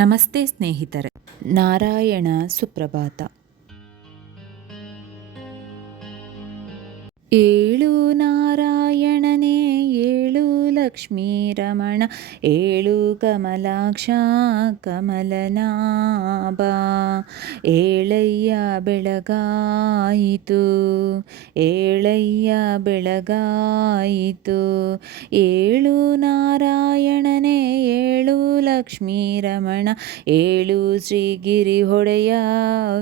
ನಮಸ್ತೆ ಸ್ನೇಹಿತರೆ. ನಾರಾಯಣ ಸುಪ್ರಭಾತ. ಏಳು ನಾರಾಯಣನೇ ಏಳು ಲಕ್ಷ್ಮೀ ರಮಣ, ಏಳು ಕಮಲಾಕ್ಷ ಕಮಲನಾಭ, ಏಳಯ್ಯ ಬೆಳಗಾಯಿತು ಏಳಯ್ಯ ಬೆಳಗಾಯಿತು. ಏಳು ನಾರಾಯಣನೇ ಏಳು ಲಕ್ಷ್ಮೀ ರಮಣ, ಏಳು ಶ್ರೀಗಿರಿ ಹೊಡೆಯ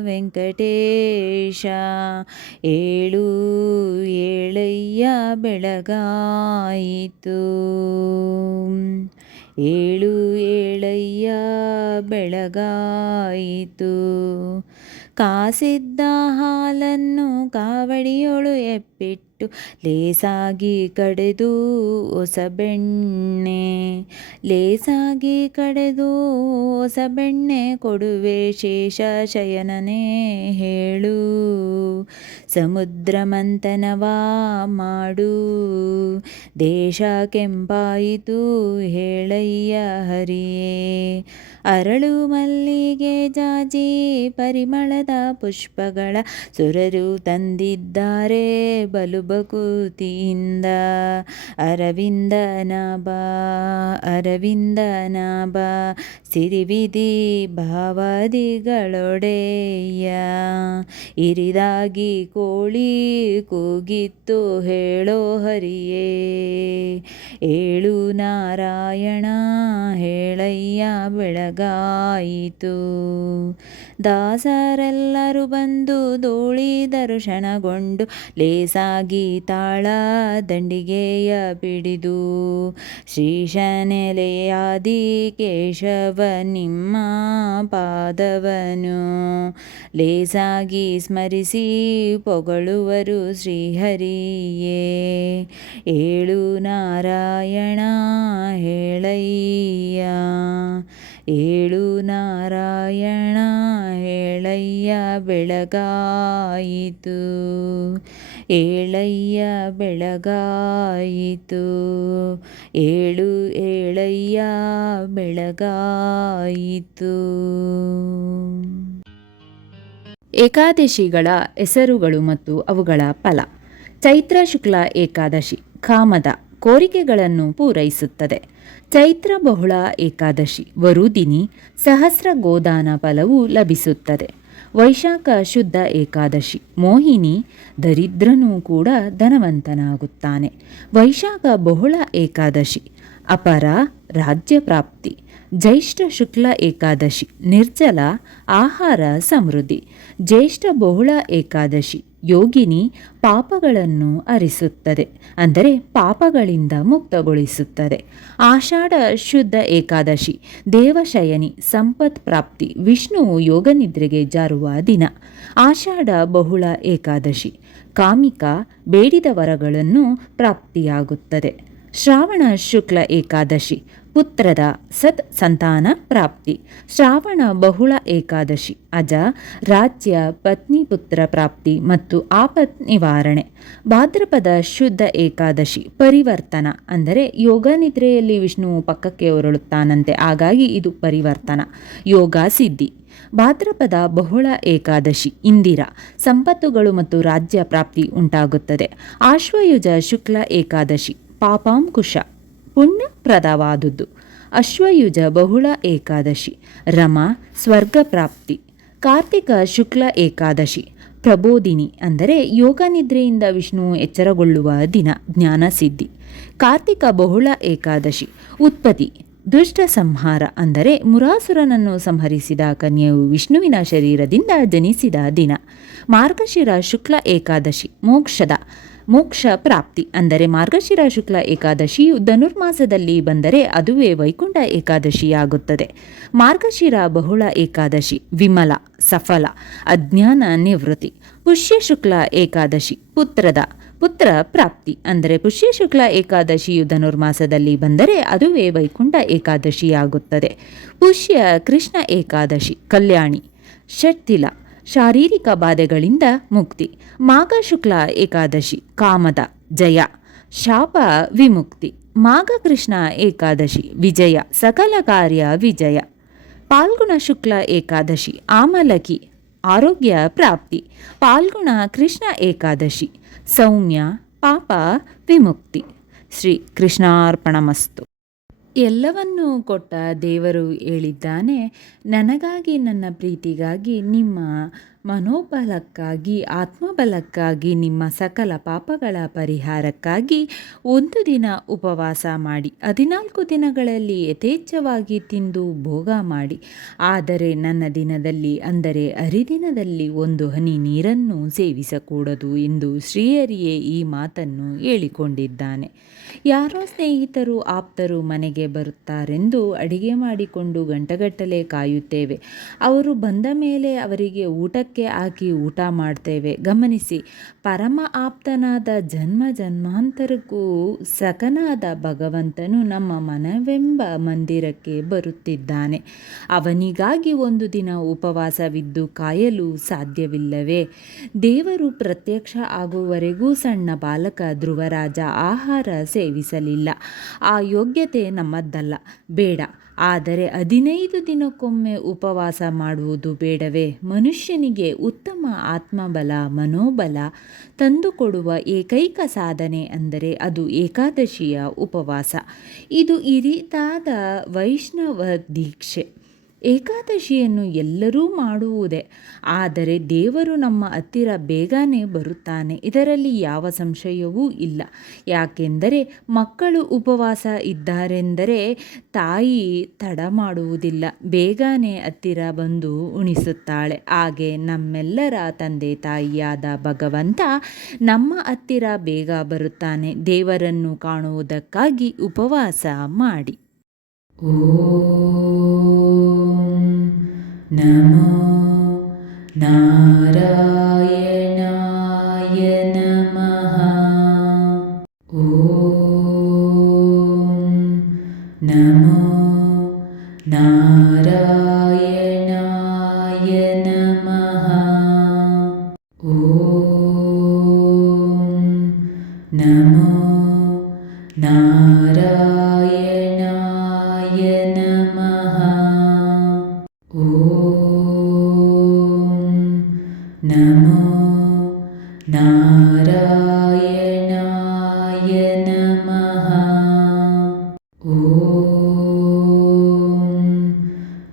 ವೆಂಕಟೇಶ, ಏಳು ಏಳಯ್ಯ ಬೆಳಗಾಯಿತು ಏಳು ಏಳಯ್ಯ ಬೆಳಗಾಯಿತು. ಕಾಸಿದ್ದ ಹಾಲನ್ನು ಕಾವಡಿಯೊಳು ಎಪ್ಪಿಟ್ಟು ಲೇಸಾಗಿ ಕಡೆದು ಹೊಸಬೆಣ್ಣೆ, ಲೇಸಾಗಿ ಕಡೆದು ಹೊಸಬೆಣ್ಣೆ ಕೊಡುವೆ ಶೇಷ ಶಯನನೇ ಹೇಳು, ಸಮುದ್ರ ಮಂಥನವಾ ಮಾಡು, ದೇಶ ಕೆಂಪಾಯಿತು ಹೇಳಯ್ಯ ಹರಿಯೇ. ಅರಳು ಮಲ್ಲಿಗೆ ಜಾಜಿ ಪರಿಮಳದ ಪುಷ್ಪಗಳ ಸುರರು ತಂದಿದ್ದಾರೆ ಬಲು ಬಕುತಿಯಿಂದ, ಅರವಿಂದ ನಾಭ ಅರವಿಂದ ನಾಭ, ಸಿರಿವಿಧಿ ಭಾವಾದಿಗಳೊಡೆಯ. ಇರಿದಾಗಿ ಕೋಳಿ ಕೂಗಿತ್ತು ಹೇಳೋ ಹರಿಯೇ, ಏಳು ನಾರಾಯಣ ಹೇಳಯ್ಯ ಬೆಳಗಾಯಿತು. ದಾಸರೆಲ್ಲರೂ ಬಂದು ಧೂಳಿ ದರ್ಶನಗೊಂಡು ಲೇಸಾಗಿ ತಾಳ ದಂಡಿಗೆಯ ಬಿಡಿದು, ಶ್ರೀಶನೆಲೆಯಾದಿ ಕೇಶವ ನಿಮ್ಮ ಪಾದವನು ಲೇಸಾಗಿ ಸ್ಮರಿಸಿ ಪೊಗಳುವರು ಶ್ರೀಹರಿಯೇ. ಏಳು ನಾರಾಯಣ ಹೇಳಯ್ಯ, ಏಳು ನಾರಾಯಣ ಹೇಳಯ್ಯ ಬೆಳಗಾಯಿತು ಏಳಯ್ಯ ಬೆಳಗಾಯಿತು, ಏಳು ಏಳಯ್ಯ ಬೆಳಗಾಯಿತು. ಏಕಾದಶಿಗಳ ಹೆಸರುಗಳು ಮತ್ತು ಅವುಗಳ ಫಲ. ಚೈತ್ರ ಶುಕ್ಲ ಏಕಾದಶಿ ಕಾಮದ ಕೋರಿಕೆಗಳನ್ನು ಪೂರೈಸುತ್ತದೆ. ಚೈತ್ರ ಬಹುಳ ಏಕಾದಶಿ ವರುದಿನಿ ಸಹಸ್ರ ಗೋದಾನ ಫಲವು ಲಭಿಸುತ್ತದೆ. ವೈಶಾಖ ಶುದ್ಧ ಏಕಾದಶಿ ಮೋಹಿನಿ ದರಿದ್ರನೂ ಕೂಡ ಧನವಂತನಾಗುತ್ತಾನೆ. ವೈಶಾಖ ಬಹುಳ ಏಕಾದಶಿ ಅಪರ ರಾಜ್ಯ ಪ್ರಾಪ್ತಿ. ಜ್ಯೇಷ್ಠ ಶುಕ್ಲ ಏಕಾದಶಿ ನಿರ್ಜಲ ಆಹಾರ ಸಮೃದ್ಧಿ. ಜ್ಯೇಷ್ಠ ಬಹುಳ ಏಕಾದಶಿ ಯೋಗಿನಿ ಪಾಪಗಳನ್ನು ಅರಿಸುತ್ತದೆ, ಅಂದರೆ ಪಾಪಗಳಿಂದ ಮುಕ್ತಗೊಳಿಸುತ್ತದೆ. ಆಷಾಢ ಶುದ್ಧ ಏಕಾದಶಿ ದೇವಶಯನಿ ಸಂಪತ್ ಪ್ರಾಪ್ತಿ. ವಿಷ್ಣುವು ಯೋಗನಿದ್ರೆಗೆ ಜಾರುವ ದಿನ. ಆಷಾಢ ಬಹುಳ ಏಕಾದಶಿ ಕಾಮಿಕ ಬೇಡಿದ ವರಗಳನ್ನು ಪ್ರಾಪ್ತಿಯಾಗುತ್ತದೆ. ಶ್ರಾವಣ ಶುಕ್ಲ ಏಕಾದಶಿ ಪುತ್ರದ ಸತ್ ಸಂತಾನ ಪ್ರಾಪ್ತಿ. ಶ್ರಾವಣ ಬಹುಳ ಏಕಾದಶಿ ಅಜ ರಾಜ್ಯ ಪತ್ನಿ ಪುತ್ರ ಪ್ರಾಪ್ತಿ ಮತ್ತು ಆಪತ್ ನಿವಾರಣೆ. ಭಾದ್ರಪದ ಶುದ್ಧ ಏಕಾದಶಿ ಪರಿವರ್ತನ, ಅಂದರೆ ಯೋಗ ನಿದ್ರೆಯಲ್ಲಿ ವಿಷ್ಣುವು ಪಕ್ಕಕ್ಕೆ ಹೊರಳುತ್ತಾನಂತೆ, ಹಾಗಾಗಿ ಇದು ಪರಿವರ್ತನ, ಯೋಗ ಸಿದ್ಧಿ. ಭಾದ್ರಪದ ಬಹುಳ ಏಕಾದಶಿ ಇಂದಿರಾ ಸಂಪತ್ತುಗಳು ಮತ್ತು ರಾಜ್ಯ ಪ್ರಾಪ್ತಿ ಉಂಟಾಗುತ್ತದೆ. ಆಶ್ವಯುಜ ಶುಕ್ಲ ಏಕಾದಶಿ ಪಾಪಾಂಕುಶ ಪುಣ್ಯಪ್ರದವಾದುದು. ಅಶ್ವಯುಜ ಬಹುಳ ಏಕಾದಶಿ ರಮ ಸ್ವರ್ಗ ಪ್ರಾಪ್ತಿ. ಕಾರ್ತಿಕ ಶುಕ್ಲ ಏಕಾದಶಿ ಪ್ರಬೋಧಿನಿ, ಅಂದರೆ ಯೋಗ ನಿದ್ರೆಯಿಂದ ವಿಷ್ಣುವು ಎಚ್ಚರಗೊಳ್ಳುವ ದಿನ, ಜ್ಞಾನ ಸಿದ್ಧಿ. ಕಾರ್ತಿಕ ಬಹುಳ ಏಕಾದಶಿ ಉತ್ಪತ್ತಿ ದುಷ್ಟ ಸಂಹಾರ, ಅಂದರೆ ಮುರಾಸುರನನ್ನು ಸಂಹರಿಸಿದ ಕನ್ಯೆಯು ವಿಷ್ಣುವಿನ ಶರೀರದಿಂದ ಜನಿಸಿದ ದಿನ. ಮಾರ್ಗಶಿರ ಶುಕ್ಲ ಏಕಾದಶಿ ಮೋಕ್ಷ ಪ್ರಾಪ್ತಿ, ಅಂದರೆ ಮಾರ್ಗಶಿರ ಶುಕ್ಲ ಏಕಾದಶಿಯು ಧನುರ್ಮಾಸದಲ್ಲಿ ಬಂದರೆ ಅದುವೇ ವೈಕುಂಠ ಏಕಾದಶಿಯಾಗುತ್ತದೆ. ಮಾರ್ಗಶಿರ ಬಹುಳ ಏಕಾದಶಿ ವಿಮಲ ಸಫಲ ಅಜ್ಞಾನ ನಿವೃತ್ತಿ. ಪುಷ್ಯ ಶುಕ್ಲ ಏಕಾದಶಿ ಪುತ್ರ ಪ್ರಾಪ್ತಿ, ಅಂದರೆ ಪುಷ್ಯ ಶುಕ್ಲ ಏಕಾದಶಿಯು ಧನುರ್ಮಾಸದಲ್ಲಿ ಬಂದರೆ ಅದುವೇ ವೈಕುಂಠ ಏಕಾದಶಿಯಾಗುತ್ತದೆ. ಪುಷ್ಯ ಕೃಷ್ಣ ಏಕಾದಶಿ ಕಲ್ಯಾಣಿ ಷಟ್ತಿಲ ಶಾರೀರಿಕ ಬಾಧೆಗಳಿಂದ ಮುಕ್ತಿ. ಮಾಘ ಶುಕ್ಲ ಏಕಾದಶಿ ಕಾಮದ ಜಯ ಶಾಪ ವಿಮುಕ್ತಿ. ಮಾಘ ಕೃಷ್ಣ ಏಕಾದಶಿ ವಿಜಯ ಸಕಲ ಕಾರ್ಯ ವಿಜಯ. ಪಾಲ್ಗುಣ ಶುಕ್ಲ ಏಕಾದಶಿ ಆಮಲಕಿ ಆರೋಗ್ಯ ಪ್ರಾಪ್ತಿ. ಪಾಲ್ಗುಣ ಕೃಷ್ಣ ಏಕಾದಶಿ ಸೌಮ್ಯ ಪಾಪ ವಿಮುಕ್ತಿ. ಶ್ರೀ ಕೃಷ್ಣಾರ್ಪಣಮಸ್ತು. ಎಲ್ಲವನ್ನೂ ಕೊಟ್ಟ ದೇವರು ಹೇಳಿದ್ದಾನೆ, ನನಗಾಗಿ ನನ್ನ ಪ್ರೀತಿಗಾಗಿ ನಿಮ್ಮ ಮನೋಬಲಕ್ಕಾಗಿ ಆತ್ಮಬಲಕ್ಕಾಗಿ ನಿಮ್ಮ ಸಕಲ ಪಾಪಗಳ ಪರಿಹಾರಕ್ಕಾಗಿ ಒಂದು ದಿನ ಉಪವಾಸ ಮಾಡಿ 14 ದಿನಗಳಲ್ಲಿ ಯಥೇಚ್ಛವಾಗಿ ತಿಂದು ಭೋಗ ಮಾಡಿ, ಆದರೆ ನನ್ನ ದಿನದಲ್ಲಿ ಅಂದರೆ ಹರಿದಿನದಲ್ಲಿ ಒಂದು ಹನಿ ನೀರನ್ನು ಸೇವಿಸಕೂಡದು ಎಂದು ಶ್ರೀಹರಿಯೇ ಈ ಮಾತನ್ನು ಹೇಳಿಕೊಂಡಿದ್ದಾನೆ. ಯಾರೋ ಸ್ನೇಹಿತರು ಆಪ್ತರು ಮನೆಗೆ ಬರುತ್ತಾರೆಂದು ಅಡಿಗೆ ಮಾಡಿಕೊಂಡು ಗಂಟೆಗಟ್ಟಲೆ ಕಾಯುತ್ತೇವೆ. ಅವರು ಬಂದ ಮೇಲೆ ಅವರಿಗೆ ಊಟಕ್ಕೆ ಹಾಕಿ ಊಟ ಮಾಡ್ತೇವೆ. ಗಮನಿಸಿ, ಪರಮ ಆಪ್ತನಾದ ಜನ್ಮ ಜನ್ಮಾಂತರಕ್ಕೂ ಸಖನಾದ ಭಗವಂತನು ನಮ್ಮ ಮನವೆಂಬ ಮಂದಿರಕ್ಕೆ ಬರುತ್ತಿದ್ದಾನೆ. ಅವನಿಗಾಗಿ ಒಂದು ದಿನ ಉಪವಾಸವಿದ್ದು ಕಾಯಲು ಸಾಧ್ಯವಿಲ್ಲವೇ? ದೇವರು ಪ್ರತ್ಯಕ್ಷ ಆಗುವವರೆಗೂ ಸಣ್ಣ ಬಾಲಕ ಧ್ರುವರಾಜ ಆಹಾರ ಸೇವಿಸಲಿಲ್ಲ. ಆ ಯೋಗ್ಯತೆ ನಮ್ಮದಲ್ಲ, ಬೇಡ. ಆದರೆ 15 ದಿನಕ್ಕೊಮ್ಮೆ ಉಪವಾಸ ಮಾಡುವುದು ಬೇಡವೇ? ಮನುಷ್ಯನಿಗೆ ಉತ್ತಮ ಆತ್ಮಬಲ ಮನೋಬಲ ತಂದುಕೊಡುವ ಏಕೈಕ ಸಾಧನೆ ಅಂದರೆ ಅದು ಏಕಾದಶಿಯ ಉಪವಾಸ. ಇದು ಹಿರಿದಾದ ವೈಷ್ಣವ ದೀಕ್ಷೆ. ಏಕಾದಶಿಯನ್ನು ಎಲ್ಲರೂ ಮಾಡುವುದೇ, ಆದರೆ ದೇವರು ನಮ್ಮ ಹತ್ತಿರ ಬೇಗನೆ ಬರುತ್ತಾನೆ, ಇದರಲ್ಲಿ ಯಾವ ಸಂಶಯವೂ ಇಲ್ಲ. ಯಾಕೆಂದರೆ ಮಕ್ಕಳು ಉಪವಾಸ ಇದ್ದಾರೆಂದರೆ ತಾಯಿ ತಡ ಮಾಡುವುದಿಲ್ಲ, ಬೇಗನೆ ಹತ್ತಿರ ಬಂದು ಉಣಿಸುತ್ತಾಳೆ. ಹಾಗೆ ನಮ್ಮೆಲ್ಲರ ತಂದೆ ತಾಯಿಯಾದ ಭಗವಂತ ನಮ್ಮ ಹತ್ತಿರ ಬೇಗ ಬರುತ್ತಾನೆ. ದೇವರನ್ನು ಕಾಣುವುದಕ್ಕಾಗಿ ಉಪವಾಸ ಮಾಡಿ. ಓಂ ನಮೋ ನಾರಾಯಣಾಯ ನಮಃ. ಓಂ ನಮೋ ನಾರಾಯಣಾಯ ನಮಃ. ಓಂ ನಮೋ ನಾರಾಯಣಾಯ ನಮಃ. ಓಂ ನಮೋ ನಾರಾಯಣಾಯ ನಮಃ. ಓಂ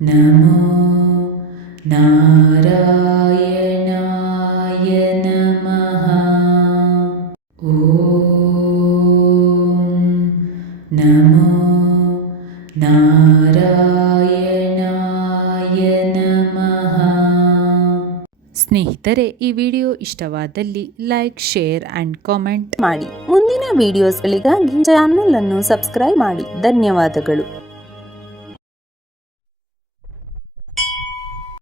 ನಮೋ ನಾರಾಯಣಾಯ ನಮಃ. ಓಂ ನಮೋ ನಾರಾಯಣಾಯ ನಮಃ. ಸ್ನೇಹಿತರೆ, ಈ ವಿಡಿಯೋ ಇಷ್ಟವಾದಲ್ಲಿ ಲೈಕ್, ಶೇರ್ ಆ್ಯಂಡ್ ಕಾಮೆಂಟ್ ಮಾಡಿ. ಮುಂದಿನ ವಿಡಿಯೋಸ್ಗಳಿಗಾಗಿ ಚಾನಲ್ ಅನ್ನು ಸಬ್ಸ್ಕ್ರೈಬ್ ಮಾಡಿ. ಧನ್ಯವಾದಗಳು.